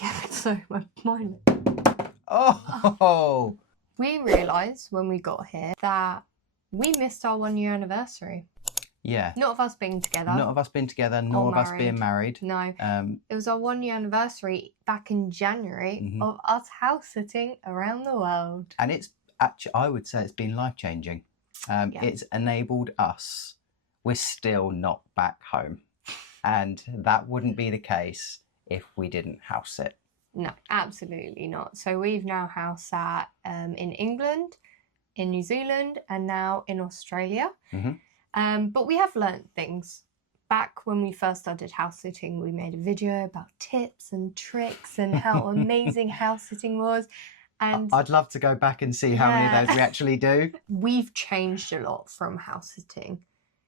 Yeah, so my mind. Oh! We realised when we got here that we missed our 1 year anniversary. Yeah. Not of us being together. Not of us being together, nor of us being married. No. It was our 1 year anniversary back in January of us house sitting around the world. And it's actually, I would say it's been life-changing. It's enabled us. We're still not back home. And that wouldn't be the case if we didn't house sit. No, absolutely not. So we've now house sat in England, in New Zealand, and now in Australia. But we have learnt things. Back when we first started house sitting, we made a video about tips and tricks and how amazing house sitting was. And I'd love to go back and see how many of those we actually do. We've changed a lot from house sitting.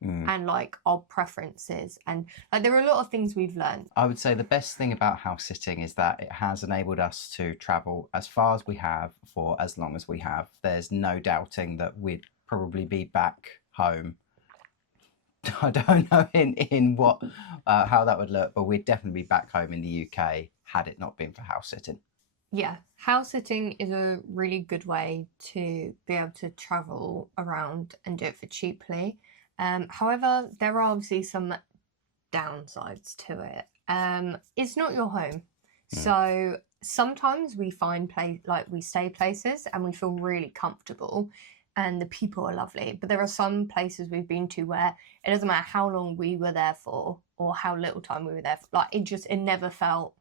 And like our preferences, and like there are a lot of things we've learned. I would say the best thing about house sitting is that it has enabled us to travel as far as we have for as long as we have. There's no doubting that we'd probably be back home. I don't know in what how that would look, but we'd definitely be back home in the UK had it not been for house sitting. Yeah, house sitting is a really good way to be able to travel around and do it for cheaply. However, there are obviously some downsides to it. It's not your home. So sometimes we find we stay places and we feel really comfortable and the people are lovely. But there are some places we've been to where it doesn't matter how long we were there for or how little time we were there for. Like it never felt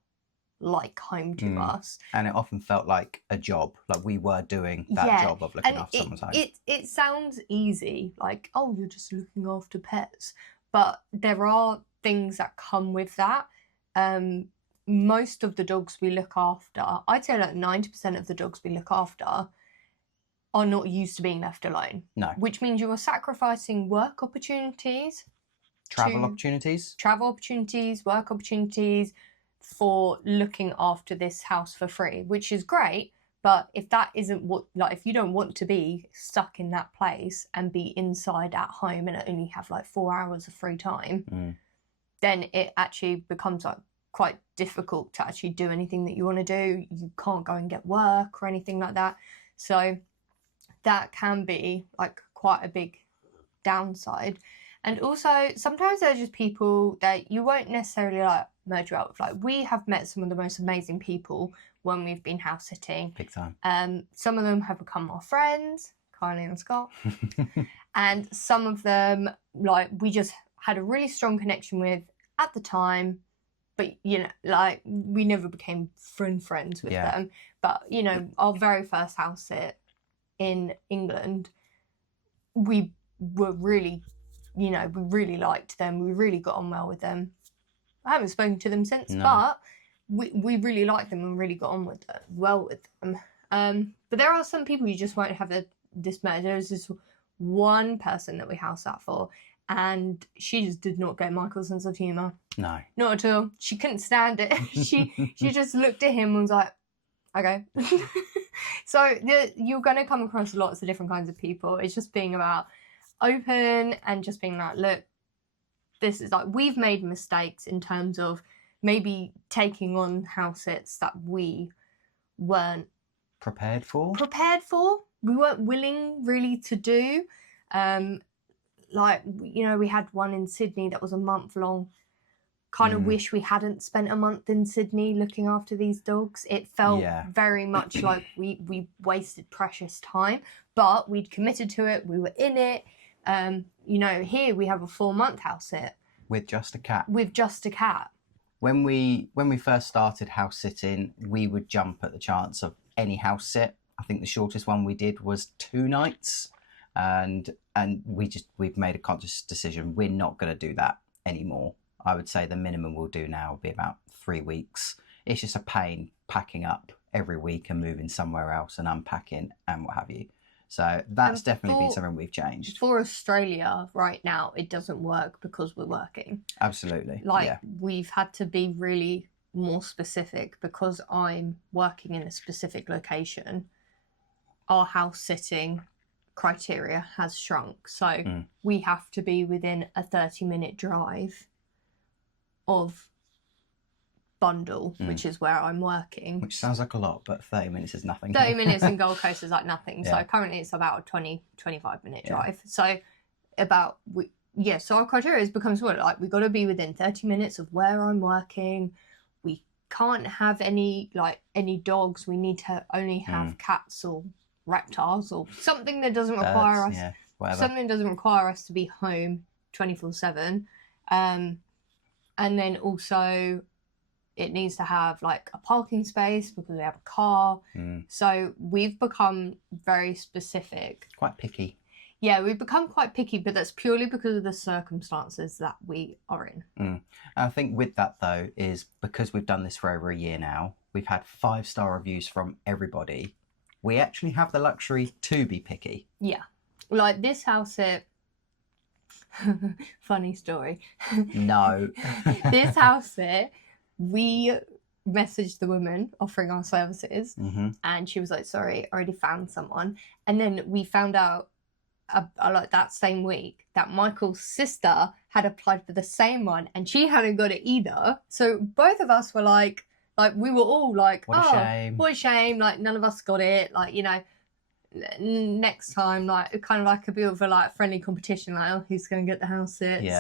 like home to us. And it often felt like a job, like we were doing that job of looking after someone's home. It sounds easy, like, oh, you're just looking after pets, but there are things that come with that. Most of the dogs we look after, I'd say like 90% of the dogs we look after are not used to being left alone. No. Which means you are sacrificing work opportunities, travel opportunities, work opportunities, for looking after this house for free, which is great. But if that isn't what, like, if you don't want to be stuck in that place and be inside at home and only have like 4 hours of free time, then it actually becomes like quite difficult to actually do anything that you want to do. You can't go and get work or anything like that. So that can be like quite a big downside. And also sometimes there are just people that you won't necessarily like merge out with. Like we have met some of the most amazing people when we've been house sitting. Big time. Some of them have become our friends, Kylie and Scott. And some of them like we just had a really strong connection with at the time, but you know, like we never became friends with them. But you know, our very first house sit in England, we were really, you know, we really liked them. We really got on well with them. I haven't spoken to them since, but we really liked them and really got on with them. But there are some people you just won't have this match. There's this one person that we house sat for, and she just did not get Michael's sense of humour. No, not at all. She couldn't stand it. she just looked at him and was like, okay. So you're going to come across lots of different kinds of people. It's just being about open and just being like, look, this is like, we've made mistakes in terms of maybe taking on house sits that we weren't prepared for. We weren't willing really to do. Like, you know, we had one in Sydney that was a month long. Kind of wish we hadn't spent a month in Sydney looking after these dogs. It felt very much like we wasted precious time, but we'd committed to it. We were in it. You know, here we have a 4-month house sit. With just a cat. When we first started house sitting, we would jump at the chance of any house sit. I think the shortest one we did was 2 nights. And we've made a conscious decision. We're not going to do that anymore. I would say the minimum we'll do now will be about 3 weeks. It's just a pain packing up every week and moving somewhere else and unpacking and what have you. So that's definitely been something we've changed. For Australia right now, it doesn't work because we're working. Absolutely. We've had to be really more specific because I'm working in a specific location. Our house sitting criteria has shrunk. So we have to be within a 30-minute drive of Bundle, which is where I'm working. Which sounds like a lot, but 30 minutes is nothing. 30 minutes in Gold Coast is like nothing. Yeah. So currently it's about a 25 minute drive. So so our criteria has become sort of like, we've got to be within 30 minutes of where I'm working. We can't have any dogs. We need to only have cats or reptiles or something that doesn't require us. Yeah, whatever. Something that doesn't require us to be home 24/7. And then also it needs to have like a parking space because we have a car. So we've become very specific. Quite picky. Yeah, we've become quite picky, but that's purely because of the circumstances that we are in. And I think with that, though, is because we've done this for over a year now, we've had 5-star reviews from everybody. We actually have the luxury to be picky. Yeah. Like this house here, funny story. No. This house here, we messaged the woman offering our services and she was like, sorry, I already found someone. And then we found out like that same week that Michael's sister had applied for the same one and she hadn't got it either. So both of us were like we were all like, what a shame. What a shame, like none of us got it, like, you know, next time, like kind of like a bit of a like friendly competition, like, oh, who's going to get the house sits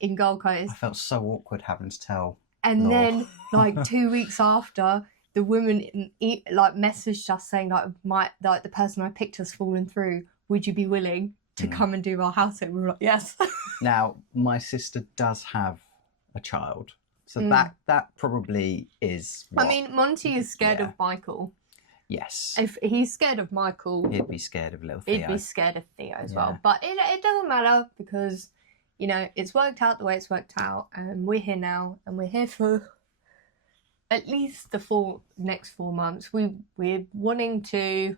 in Gold Coast. I felt so awkward having to tell. And then like 2 weeks after, the woman like messaged us saying like the person I picked has fallen through. Would you be willing to come and do our house? And we were like, yes. Now, my sister does have a child. So that probably is what... I mean, Monty is scared of Michael. Yes. If he's scared of Michael... He'd be scared of little Theo. He'd be scared of Theo as well. But it doesn't matter because, you know, it's worked out the way it's worked out. And we're here now. And we're here for at least the next 4 months. We're wanting to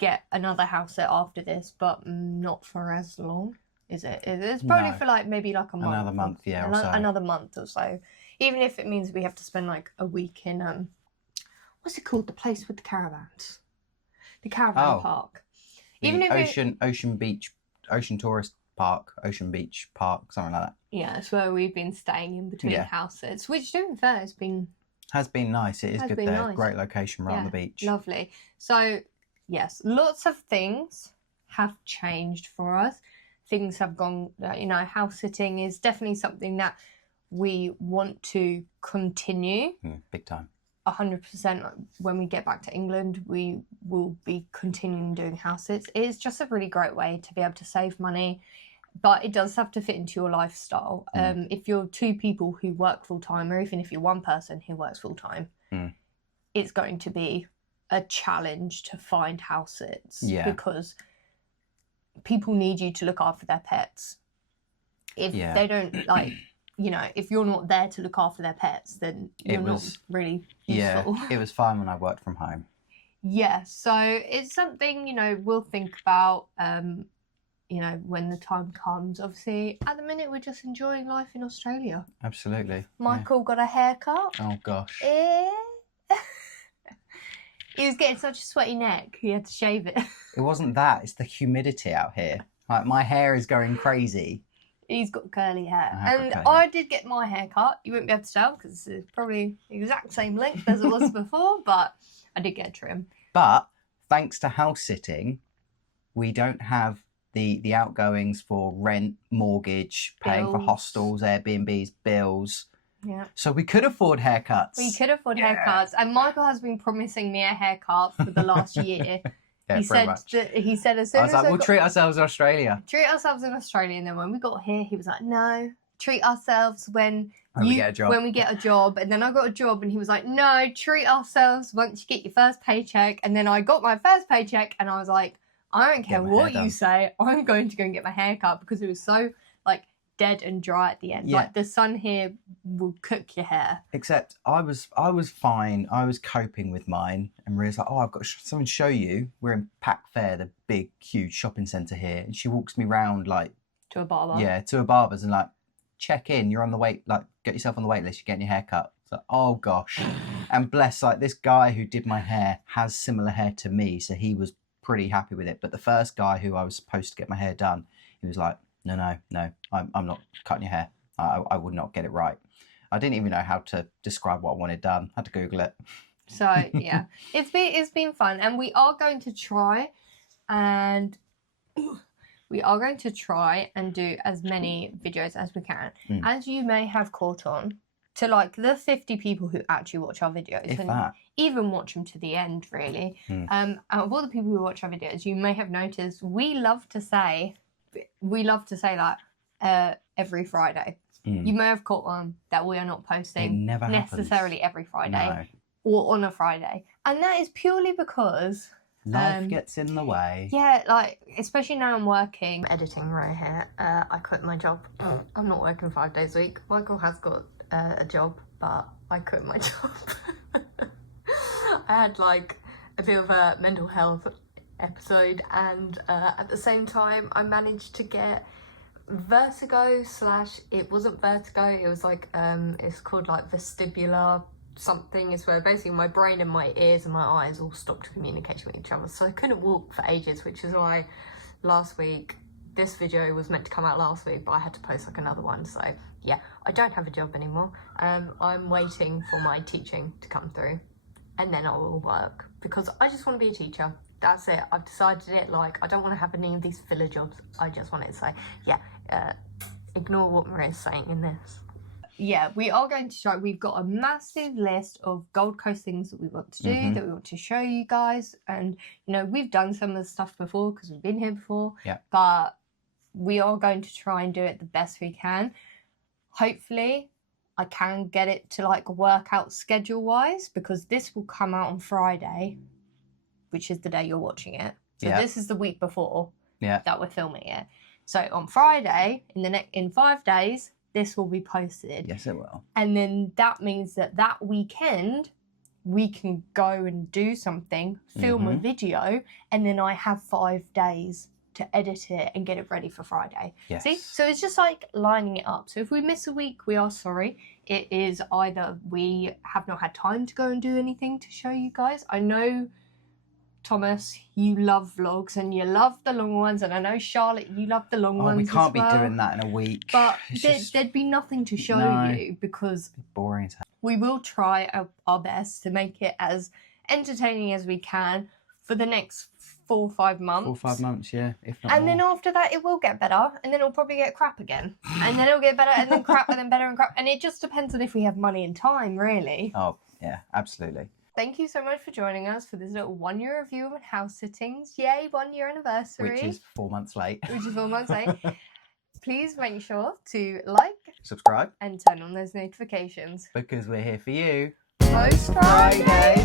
get another house set after this, but not for as long, is it? It's probably for like maybe like a month. Another month, yeah. Another month or so. Even if it means we have to spend like a week in what's it called? The place with the caravans, the caravan park. Even if Ocean Tourist Park, Ocean Beach Park, something like that. Yeah, it's where we've been staying in between houses, which to be fair has been nice. It is good there. Nice. Great location right on the beach. Lovely. So yes, lots of things have changed for us. Things have gone, you know, house sitting is definitely something that we want to continue. Big time. 100%. When we get back to England, we will be continuing doing house sits. It is just a really great way to be able to save money, but it does have to fit into your lifestyle. If you're 2 people who work full-time, or even if you're 1 person who works full-time, it's going to be a challenge to find house sits because people need you to look after their pets. If they don't, like, you know, if you're not there to look after their pets, then you're not really useful. Yeah, it was fine when I worked from home. Yeah, so it's something, you know, we'll think about, you know, when the time comes. Obviously, at the minute, we're just enjoying life in Australia. Absolutely. Michael got a haircut. Oh, gosh. He was getting such a sweaty neck, he had to shave it. It wasn't that, it's the humidity out here. Like, my hair is going crazy. He's got curly hair. And I did get my hair cut. You wouldn't be able to tell because it's probably the exact same length as it was before, but I did get a trim. But thanks to house sitting, we don't have the outgoings for rent, mortgage, paying for hostels, Airbnbs, bills. Yeah. So we could afford haircuts. We could afford haircuts. And Michael has been promising me a haircut for the last year. Yeah, he said as soon as we'll treat ourselves in Australia. Treat ourselves in Australia. And then when we got here, he was like, no, treat ourselves when we get a job. And then I got a job and he was like, no, treat ourselves once you get your first paycheck. And then I got my first paycheck and I was like, I don't care what you say. I'm going to go and get my hair cut because it was so like dead and dry at the end. Yeah. Like the sun here will cook your hair. Except I was fine. I was coping with mine and Maria's like, oh, I've got something to show you. We're in Pack Fair, the big, huge shopping centre here. And she walks me round like... To a barber? Yeah, to a barber's and like, check in. You're on the wait, like get yourself on the wait list. You're getting your hair cut. It's like, oh gosh. And bless, like this guy who did my hair has similar hair to me. So he was pretty happy with it. But the first guy who I was supposed to get my hair done, he was like, no, I'm not cutting your hair. I would not get it right. I didn't even know how to describe what I wanted done. I had to Google it. So yeah, it's been fun, and we are going to try and do as many videos as we can. As you may have caught on, to like the 50 people who actually watch our videos, If and that. even watch them to the end, really. Out of all the people who watch our videos, you may have noticed we love to say that every Friday. You may have caught on that we are not posting It never necessarily happens. every Friday. No. Or on a Friday, and that is purely because Life gets in the way. yeah, like especially now I'm working editing right here. I quit my job. I'm not working 5 days a week. Michael has got a job, but I quit my job. I had like a bit of a mental health episode, and at the same time I managed to get vertigo / it wasn't vertigo, it was like it's called like vestibular something. Is where basically my brain and my ears and my eyes all stopped communicating with each other, so I couldn't walk for ages, which is why last week, this video was meant to come out last week, but I had to post like another one. So yeah, I don't have a job anymore. I'm waiting for my teaching to come through, and then I will work, because I just want to be a teacher. That's it. I've decided it. Like, I don't want to have any of these filler jobs. I just want it. So yeah, ignore what Maria's saying in this. Yeah, we are going to try. We've got a massive list of Gold Coast things that we want to do, that we want to show you guys. And, you know, we've done some of the stuff before because we've been here before. Yeah. But we are going to try and do it the best we can. Hopefully, I can get it to, like, work out schedule-wise, because this will come out on Friday, which is the day you're watching it. So this is the week before that we're filming it. So on Friday, in 5 days, this will be posted. Yes, it will. And then that means that weekend, we can go and do something, film a video, and then I have 5 days to edit it and get it ready for Friday. Yes. See? So it's just like lining it up. So if we miss a week, we are sorry. It is either we have not had time to go and do anything to show you guys. I know, Thomas, you love vlogs and you love the long ones, and I know, Charlotte, you love the long ones. We can't as be well. doing that in a week. But there'd be nothing to show you, because boring. we will try our best to make it as entertaining as we can for the next 4 or 5 months. 4 or 5 months, yeah, if not and more. then after that, it will get better, and then it'll probably get crap again, and then it'll get better, and then crap, and then better and crap, and it just depends on if we have money and time, really. Oh yeah, absolutely. Thank you so much for joining us for this little 1-year review of house sittings. Yay, 1-year anniversary. Which is 4 months late. Please make sure to like, subscribe, and turn on those notifications, because we're here for you most Fridays.